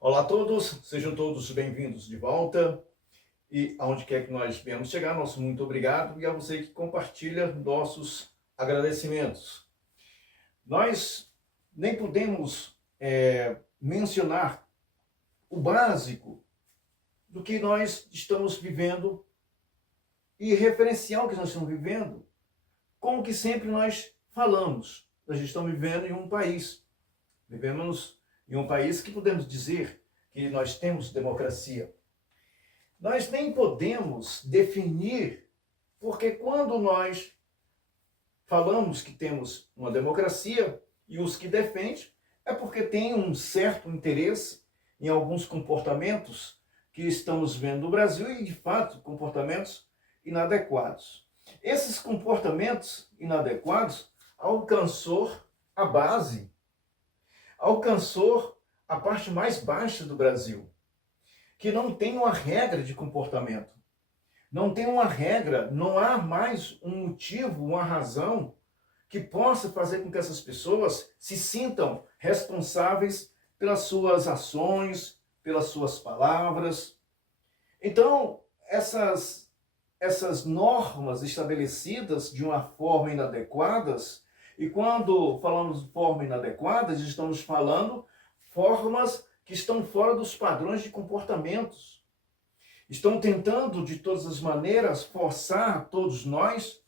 Olá a todos, sejam todos bem-vindos de volta e aonde quer que nós venhamos chegar, nosso muito obrigado e a você que compartilha nossos agradecimentos. Nós nem podemos mencionar o básico do que nós estamos vivendo e referenciar o que nós estamos vivendo, como que sempre nós falamos. Nós estamos vivendo em um país, vivemos em um país que podemos dizer que nós temos democracia. Nós nem podemos definir, porque quando nós falamos que temos uma democracia e os que defendem, é porque tem um certo interesse em alguns comportamentos que estamos vendo no Brasil e, de fato, comportamentos inadequados. Esses comportamentos inadequados alcançou a base, alcançou a parte mais baixa do Brasil, que não tem uma regra de comportamento. Não tem uma regra, não há mais um motivo, uma razão que possa fazer com que essas pessoas se sintam responsáveis pelas suas ações, pelas suas palavras. Então, essas normas estabelecidas de uma forma inadequadas, e quando falamos de forma inadequadas, estamos falando formas que estão fora dos padrões de comportamentos. Estão tentando, de todas as maneiras, forçar todos nós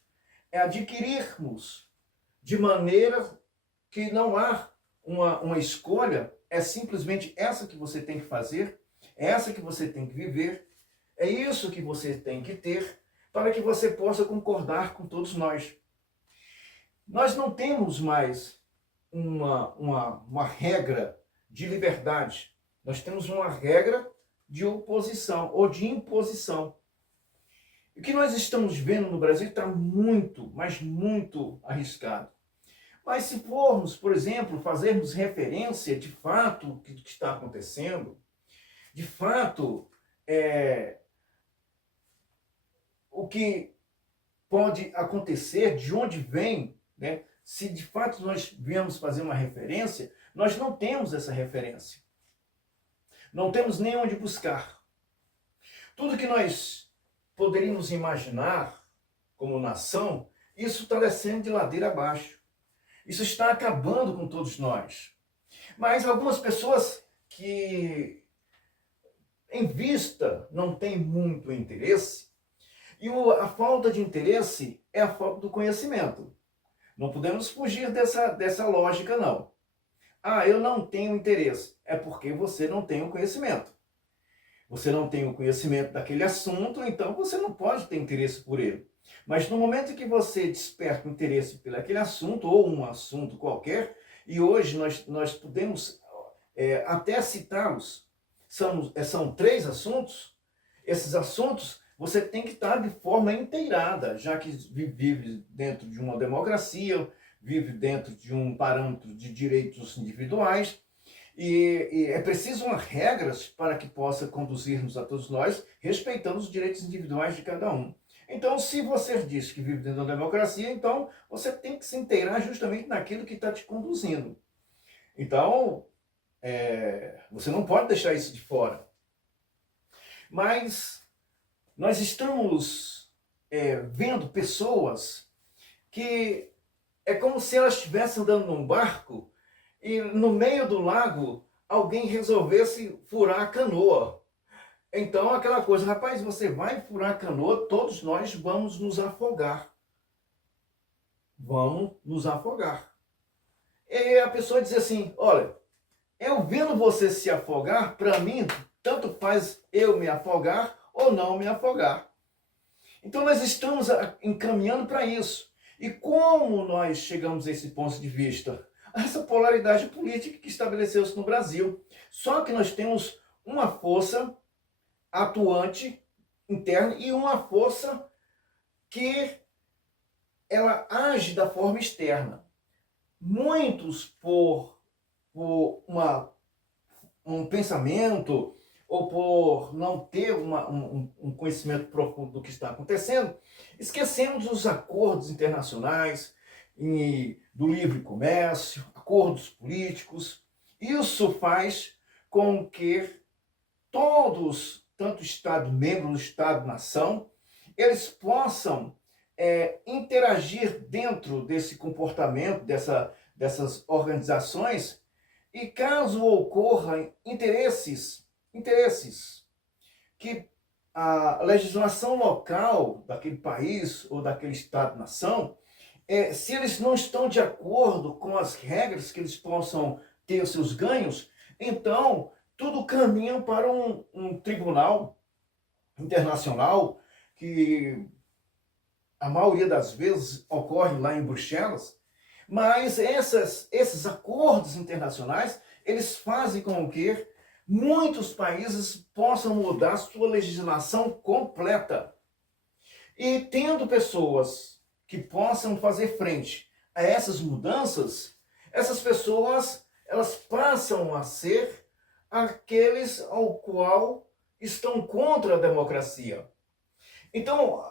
a adquirirmos de maneira que não há uma escolha, é simplesmente essa que você tem que fazer, é essa que você tem que viver, é isso que você tem que ter para que você possa concordar com todos nós. Nós não temos mais uma regra de liberdade. Nós temos uma regra de oposição ou de imposição. O que nós estamos vendo no Brasil está muito, mas muito arriscado. Mas se formos, por exemplo, fazermos referência de fato ao que está acontecendo, de fato, o que pode acontecer, de onde vem, né? Se de fato nós viemos fazer uma referência, nós não temos essa referência. Não temos nem onde buscar. Tudo que nós poderíamos imaginar como nação, isso está descendo de ladeira abaixo. Isso está acabando com todos nós. Mas algumas pessoas que, em vista, não têm muito interesse, e a falta de interesse é a falta do conhecimento. Não podemos fugir dessa lógica, não. Ah, eu não tenho interesse. É porque você não tem o conhecimento. Você não tem o conhecimento daquele assunto, então você não pode ter interesse por ele. Mas no momento que você desperta o interesse por aquele assunto, ou um assunto qualquer, e hoje nós podemos até citá-los, são 3 assuntos, esses assuntos você tem que estar de forma inteirada, já que vive dentro de uma democracia, vive dentro de um parâmetro de direitos individuais, e é preciso regras para que possa conduzir-nos a todos nós, respeitando os direitos individuais de cada um. Então, se você diz que vive dentro de uma democracia, então você tem que se inteirar justamente naquilo que está te conduzindo. Então, você não pode deixar isso de fora. Mas nós estamos vendo pessoas que é como se elas estivessem andando num barco e no meio do lago alguém resolvesse furar a canoa. Então aquela coisa, rapaz, você vai furar a canoa, todos nós vamos nos afogar. Vamos nos afogar. E a pessoa diz assim, olha, eu vendo você se afogar, para mim, tanto faz eu me afogar ou não me afogar. Então nós estamos encaminhando para isso. E como nós chegamos a esse ponto de vista? Essa polaridade política que estabeleceu-se no Brasil. Só que nós temos uma força atuante interna e uma força que ela age da forma externa. Muitos por um pensamento ou por não ter um conhecimento profundo do que está acontecendo, esquecemos os acordos internacionais, do livre comércio, acordos políticos. Isso faz com que todos, tanto Estado-membro, Estado-nação, eles possam interagir dentro desse comportamento, dessas organizações, e caso ocorram interesses que a legislação local daquele país ou daquele Estado-nação, se eles não estão de acordo com as regras que eles possam ter os seus ganhos, então tudo caminha para um tribunal internacional que a maioria das vezes ocorre lá em Bruxelas, mas esses acordos internacionais, eles fazem com que muitos países possam mudar sua legislação completa. E tendo pessoas que possam fazer frente a essas mudanças, essas pessoas, elas passam a ser aqueles ao qual estão contra a democracia. Então,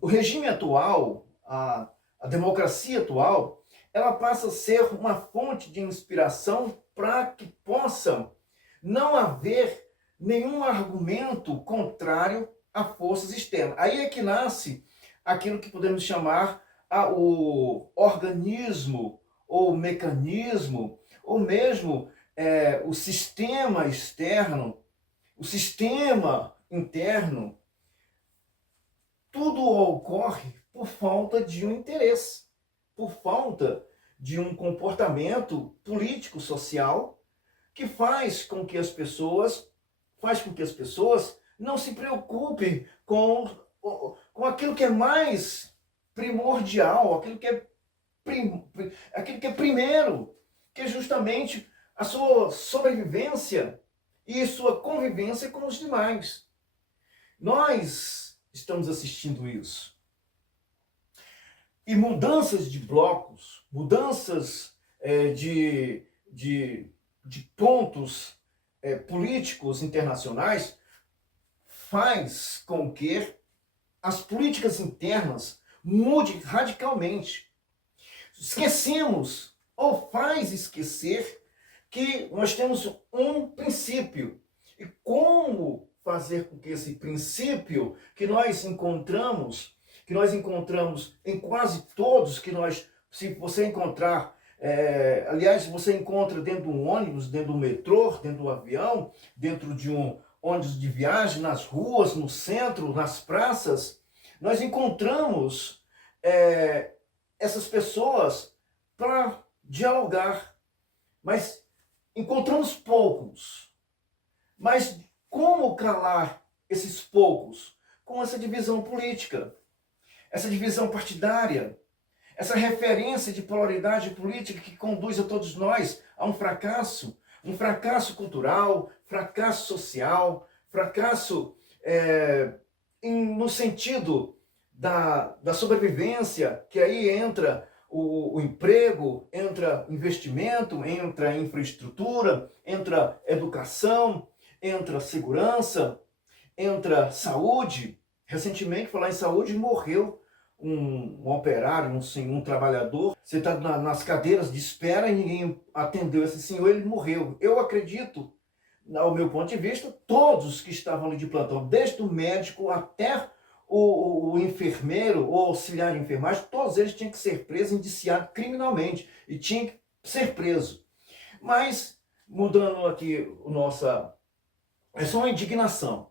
o regime atual, a democracia atual, ela passa a ser uma fonte de inspiração para que possa não haver nenhum argumento contrário a forças externas. Aí é que nasce aquilo que podemos chamar o organismo, ou mecanismo, ou mesmo o sistema externo, o sistema interno. Tudo ocorre por falta de um interesse, por falta de um comportamento político-social que faz com que as pessoas não se preocupem com aquilo que é mais primordial, aquilo que é primeiro, que é justamente a sua sobrevivência e sua convivência com os demais. Nós estamos assistindo isso. E mudanças de blocos, mudanças de pontos políticos internacionais faz com que as políticas internas mudem radicalmente. Esquecemos, ou faz esquecer, que nós temos um princípio. E como fazer com que esse princípio que nós encontramos em quase todos, se você encontrar, aliás, você encontra dentro de um ônibus, dentro do metrô, dentro do avião, dentro de um ônibus de viagem, nas ruas, no centro, nas praças, nós encontramos essas pessoas para dialogar, mas encontramos poucos. Mas como calar esses poucos? Com essa divisão política, essa divisão partidária, essa referência de polaridade política que conduz a todos nós a um fracasso cultural, fracasso social, fracasso no sentido da sobrevivência, que aí entra o emprego, entra investimento, entra infraestrutura, entra educação, entra segurança, entra saúde. Recentemente, falar em saúde, morreu um operário, um trabalhador, sentado nas cadeiras de espera e ninguém atendeu esse senhor, ele morreu. Eu acredito, ao meu ponto de vista, todos que estavam ali de plantão, desde o médico até o enfermeiro ou auxiliar de enfermagem, todos eles tinham que ser presos, indiciados criminalmente e tinham que ser presos. Mas, mudando aqui é só uma indignação.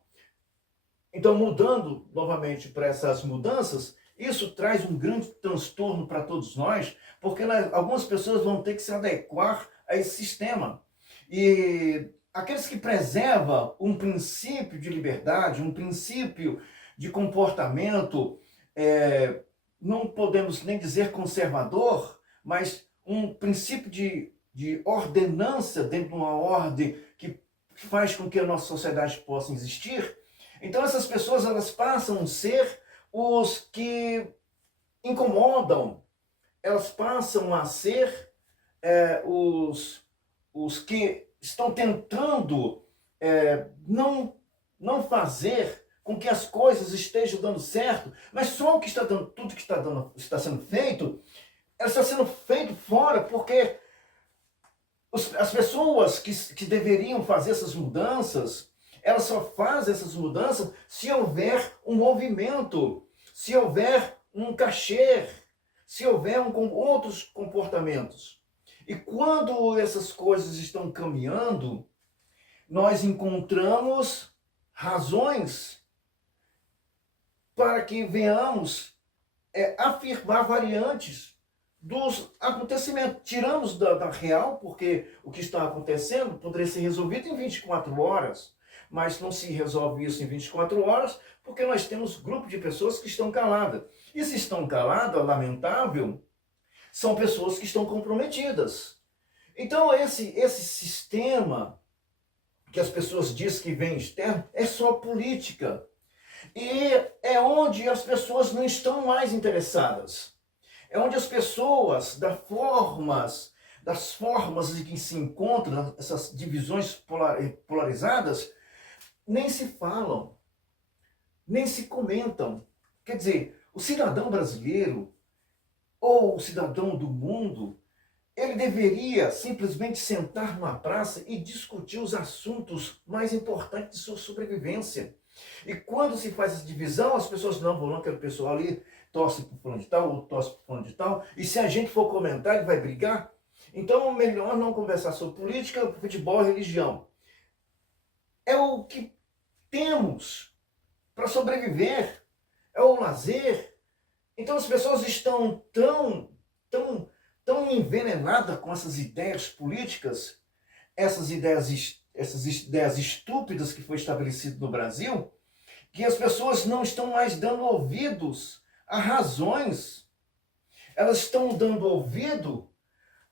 Então, mudando novamente para essas mudanças, isso traz um grande transtorno para todos nós, porque algumas pessoas vão ter que se adequar a esse sistema. E aqueles que preservam um princípio de liberdade, um princípio de comportamento, não podemos nem dizer conservador, mas um princípio de ordenança dentro de uma ordem que faz com que a nossa sociedade possa existir. Então essas pessoas, elas passam a ser os que incomodam, elas passam a ser os que estão tentando não fazer com que as coisas estejam dando certo, mas só o que tudo que está sendo feito, está sendo feito fora, porque As pessoas que deveriam fazer essas mudanças, elas só fazem essas mudanças se houver um movimento, se houver um cachê, se houver outros comportamentos. E quando essas coisas estão caminhando, nós encontramos razões para que venhamos afirmar variantes dos acontecimentos. Tiramos da real, porque o que está acontecendo poderia ser resolvido em 24 horas, mas não se resolve isso em 24 horas, porque nós temos grupo de pessoas que estão caladas. E se estão caladas, é lamentável, são pessoas que estão comprometidas. Então, esse sistema que as pessoas dizem que vem externo é só política. E é onde as pessoas não estão mais interessadas. É onde as pessoas, das formas em que se encontram essas divisões polarizadas, nem se falam, nem se comentam. Quer dizer, o cidadão brasileiro, ou o cidadão do mundo, ele deveria simplesmente sentar numa praça e discutir os assuntos mais importantes de sua sobrevivência. E quando se faz essa divisão, as pessoas não vão, aquele pessoal ali torce para o fulano de tal, ou torce para o fulano de tal, e se a gente for comentar, ele vai brigar. Então, melhor não conversar sobre política, futebol e religião. É o que temos para sobreviver, é o lazer. Então, as pessoas estão tão envenenadas com essas ideias políticas, essas ideias estúpidas que foi estabelecido no Brasil, que as pessoas não estão mais dando ouvidos a razões. Elas estão dando ouvido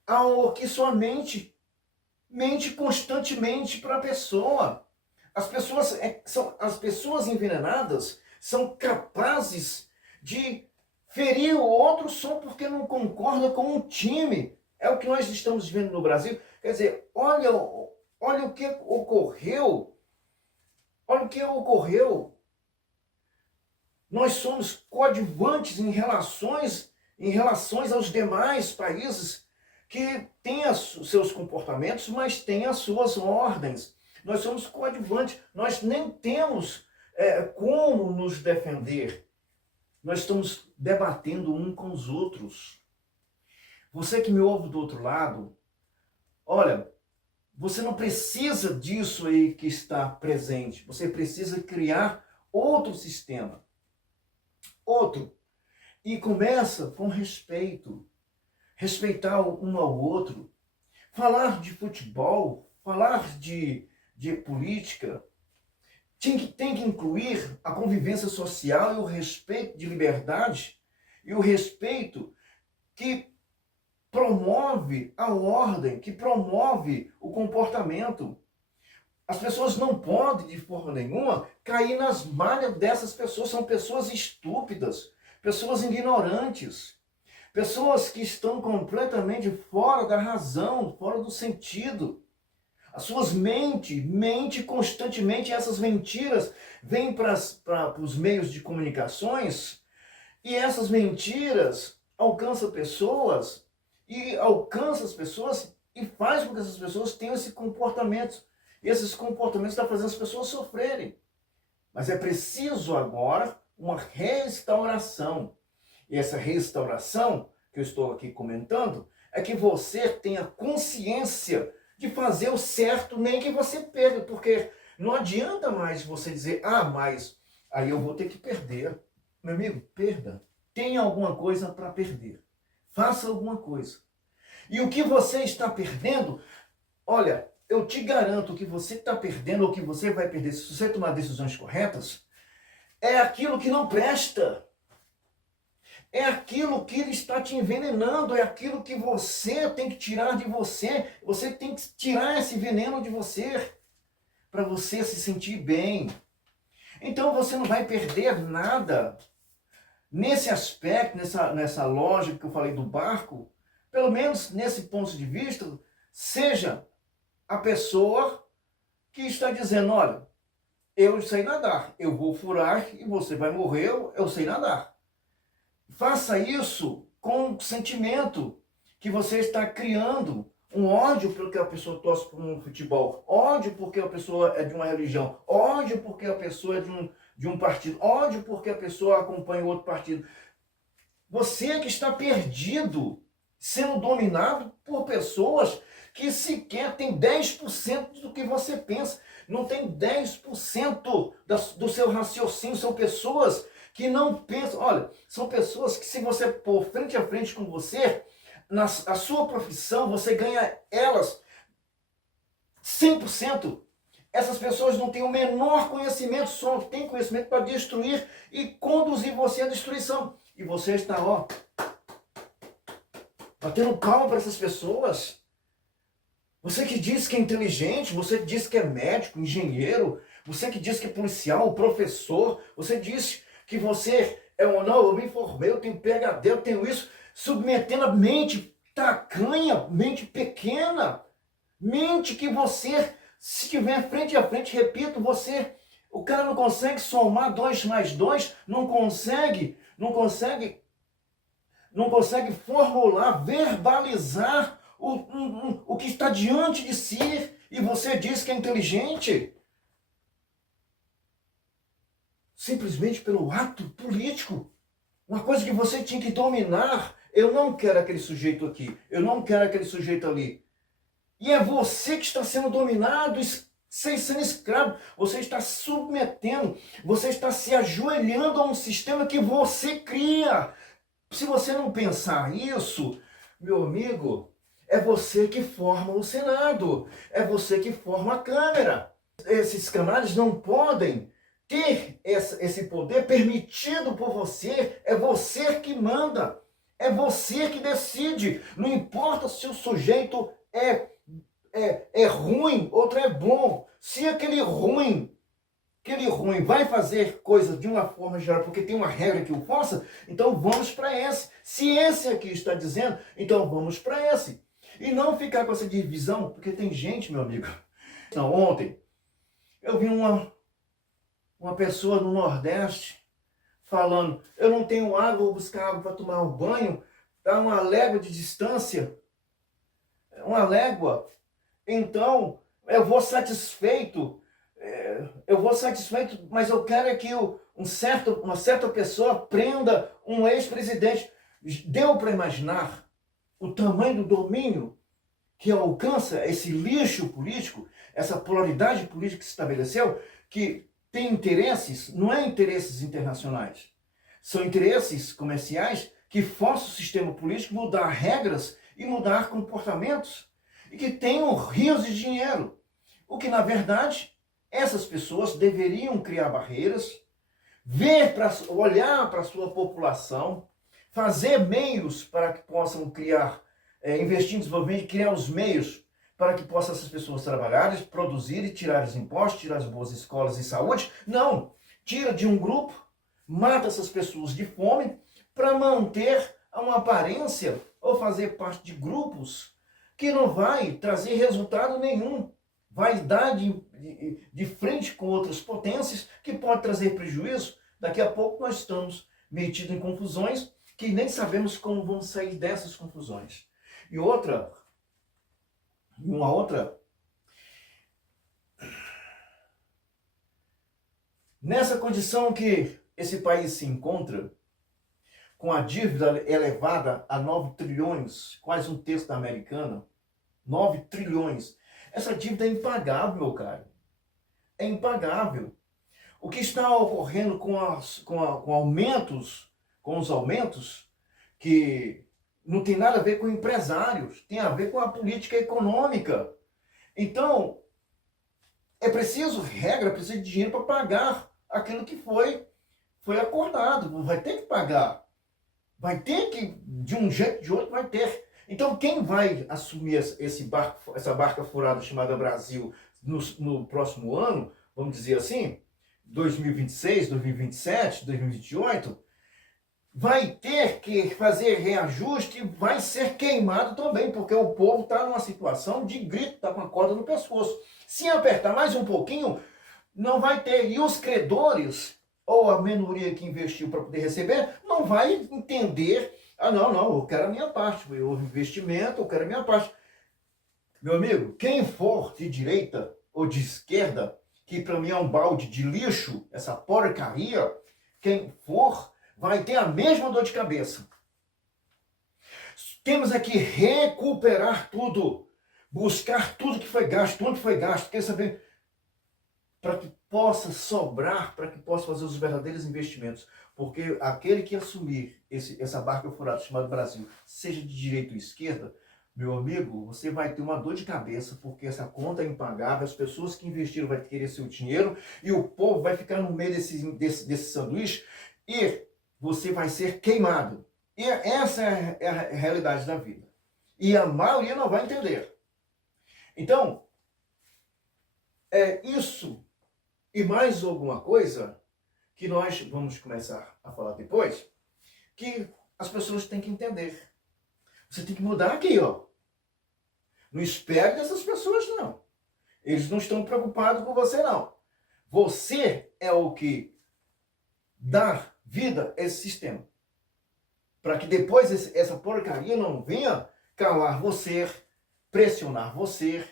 ao que sua mente constantemente para a pessoa. As pessoas envenenadas são capazes de ferir o outro só porque não concorda com um time. É o que nós estamos vendo no Brasil. Quer dizer, olha o que ocorreu. Olha o que ocorreu. Nós somos coadjuvantes em relações aos demais países que têm os seus comportamentos, mas têm as suas ordens. Nós somos coadjuvantes. Nós nem temos como nos defender. Nós estamos debatendo um com os outros. Você que me ouve do outro lado, olha, você não precisa disso aí que está presente. Você precisa criar outro sistema. Outro. E começa com respeito. Respeitar um ao outro. Falar de futebol, falar de política, tem que incluir a convivência social e o respeito de liberdade e o respeito que promove a ordem, que promove o comportamento. As pessoas não podem, de forma nenhuma, cair nas malhas dessas pessoas. São pessoas estúpidas, pessoas ignorantes, pessoas que estão completamente fora da razão, fora do sentido. As suas mente constantemente, essas mentiras vêm para os meios de comunicações e essas mentiras alcançam pessoas e faz com que essas pessoas tenham esse comportamento. E esses comportamentos estão fazendo as pessoas sofrerem. Mas é preciso agora uma restauração. E essa restauração que eu estou aqui comentando é que você tenha consciência de fazer o certo, nem que você perca, porque não adianta mais você dizer, mas aí eu vou ter que perder. Meu amigo, perda. Tenha alguma coisa para perder. Faça alguma coisa. E o que você está perdendo, olha, eu te garanto que você está perdendo, ou que você vai perder, se você tomar decisões corretas, é aquilo que não presta. É aquilo que ele está te envenenando, é aquilo que você tem que tirar de você. Você tem que tirar esse veneno de você, para você se sentir bem. Então você não vai perder nada. Nesse aspecto, nessa lógica que eu falei do barco, pelo menos nesse ponto de vista, seja a pessoa que está dizendo, olha, eu sei nadar, eu vou furar e você vai morrer, eu sei nadar. Faça isso com o sentimento que você está criando Um ódio porque a pessoa torce por um futebol, ódio porque a pessoa é de uma religião, ódio porque a pessoa é de um partido, ódio porque a pessoa acompanha outro partido. Você que está perdido, sendo dominado por pessoas que sequer tem 10% do que você pensa, não tem 10% do seu raciocínio, são pessoas que não pensam, olha, são pessoas que se você pôr frente a frente com você, a sua profissão, você ganha elas 100%. Essas pessoas não têm o menor conhecimento, só têm conhecimento para destruir e conduzir você à destruição. E você está, ó, batendo palma para essas pessoas. Você que diz que é inteligente, você que diz que é médico, engenheiro, você que diz que é policial, professor, você diz que você é ou não, eu me formei, eu tenho PhD, eu tenho isso, submetendo a mente tacanha, mente pequena, mente que você, se tiver frente a frente, repito, o cara não consegue somar 2 mais 2, não consegue formular, verbalizar o que está diante de si, e você diz que é inteligente simplesmente pelo ato político. Uma coisa que você tinha que dominar. Eu não quero aquele sujeito aqui, eu não quero aquele sujeito ali. E é você que está sendo dominado, sendo escravo. Você está submetendo, você está se ajoelhando a um sistema que você cria. Se você não pensar isso, meu amigo, é você que forma o Senado, é você que forma a Câmara. Esses camaradas não podem ter esse poder permitido por você, é você que manda, é você que decide. Não importa se o sujeito é ruim, outro é bom. Se aquele ruim vai fazer coisa de uma forma geral, porque tem uma regra que o faça, então vamos para esse. Se esse aqui está dizendo, então vamos para esse. E não ficar com essa divisão, porque tem gente, meu amigo. Não, ontem eu vi uma pessoa no Nordeste falando, eu não tenho água, vou buscar água para tomar um banho, dá uma légua de distância, uma légua. Então, eu vou satisfeito, mas eu quero é que uma certa pessoa prenda um ex-presidente. Deu para imaginar o tamanho do domínio que alcança esse lixo político, essa polaridade política que se estabeleceu, que tem interesses, não é interesses internacionais, são interesses comerciais que forçam o sistema político a mudar regras e mudar comportamentos, e que tenham rios de dinheiro. O que, na verdade, essas pessoas deveriam criar barreiras, olhar para a sua população, fazer meios para que possam criar, investir em desenvolvimento, criar os meios para que possam essas pessoas trabalharem, produzirem, tirar os impostos, tirar as boas escolas e saúde. Não, tira de um grupo, mata essas pessoas de fome para manter uma aparência ou fazer parte de grupos que não vai trazer resultado nenhum. Vai dar de frente com outras potências que pode trazer prejuízo. Daqui a pouco nós estamos metidos em confusões que nem sabemos como vamos sair dessas confusões. E uma outra, nessa condição que esse país se encontra, com a dívida elevada a 9 trilhões, quase um terço da americana, 9 trilhões. Essa dívida é impagável, meu caro. É impagável. O que está ocorrendo com os aumentos, que não tem nada a ver com empresários, tem a ver com a política econômica. Então, é preciso regra, é preciso de dinheiro para pagar aquilo que foi acordado. Vai ter que pagar. Vai ter que, de um jeito ou de outro, vai ter. Então, quem vai assumir essa barca furada chamada Brasil no próximo ano, vamos dizer assim, 2026, 2027, 2028, vai ter que fazer reajuste e vai ser queimado também, porque o povo está numa situação de grito, está com a corda no pescoço. Se apertar mais um pouquinho, não vai ter. E os credores, ou a minoria que investiu para poder receber, não vai entender, não, eu quero a minha parte, houve investimento, eu quero a minha parte. Meu amigo, quem for de direita ou de esquerda, que para mim é um balde de lixo, essa porcaria, quem for vai ter a mesma dor de cabeça. Temos é que recuperar tudo, buscar tudo que foi gasto, onde foi gasto, quer saber, para que possa sobrar, para que possa fazer os verdadeiros investimentos. Porque aquele que assumir essa barca furada chamada Brasil, seja de direita ou esquerda, meu amigo, você vai ter uma dor de cabeça, porque essa conta é impagável, as pessoas que investiram vão querer seu dinheiro, e o povo vai ficar no meio desse sanduíche, e você vai ser queimado. E essa é a realidade da vida. E a maioria não vai entender. Então, é isso e mais alguma coisa que nós vamos começar a falar depois, que as pessoas têm que entender. Você tem que mudar aqui, ó. Não espere dessas pessoas, não. Eles não estão preocupados com você, não. Você é o que dá vida a esse sistema. Para que depois essa porcaria não venha calar você, pressionar você,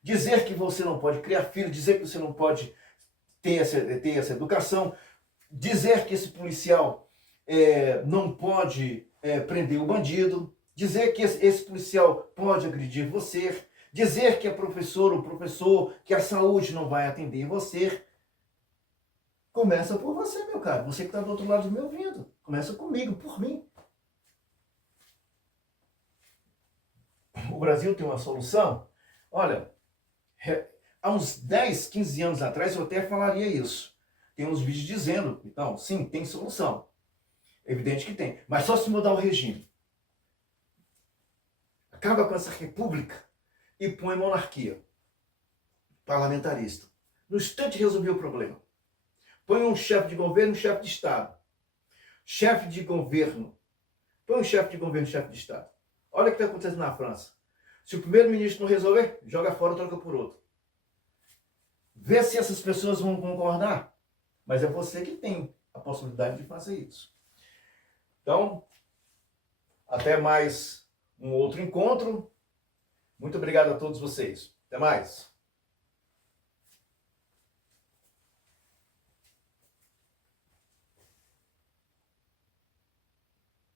dizer que você não pode criar filho, dizer que você não pode ter essa educação, dizer que esse policial não pode prender o bandido, dizer que esse policial pode agredir você, dizer que a professora ou professor, que a saúde não vai atender você. Começa por você, meu caro. Você que está do outro lado me ouvindo. Começa comigo, por mim. O Brasil tem uma solução? Olha, há uns 10, 15 anos atrás eu até falaria isso. Tem uns vídeos dizendo, então, sim, tem solução. Evidente que tem. Mas só se mudar o regime. Acaba com essa república e põe monarquia parlamentarista. No instante resolveu o problema. Põe um chefe de governo, um chefe de Estado. Chefe de governo. Põe um chefe de governo, um chefe de Estado. Olha o que está acontecendo na França. Se o primeiro-ministro não resolver, joga fora, troca por outro. Vê se essas pessoas vão concordar. Mas é você que tem a possibilidade de fazer isso. Então, até mais um outro encontro. Muito obrigado a todos vocês. Até mais.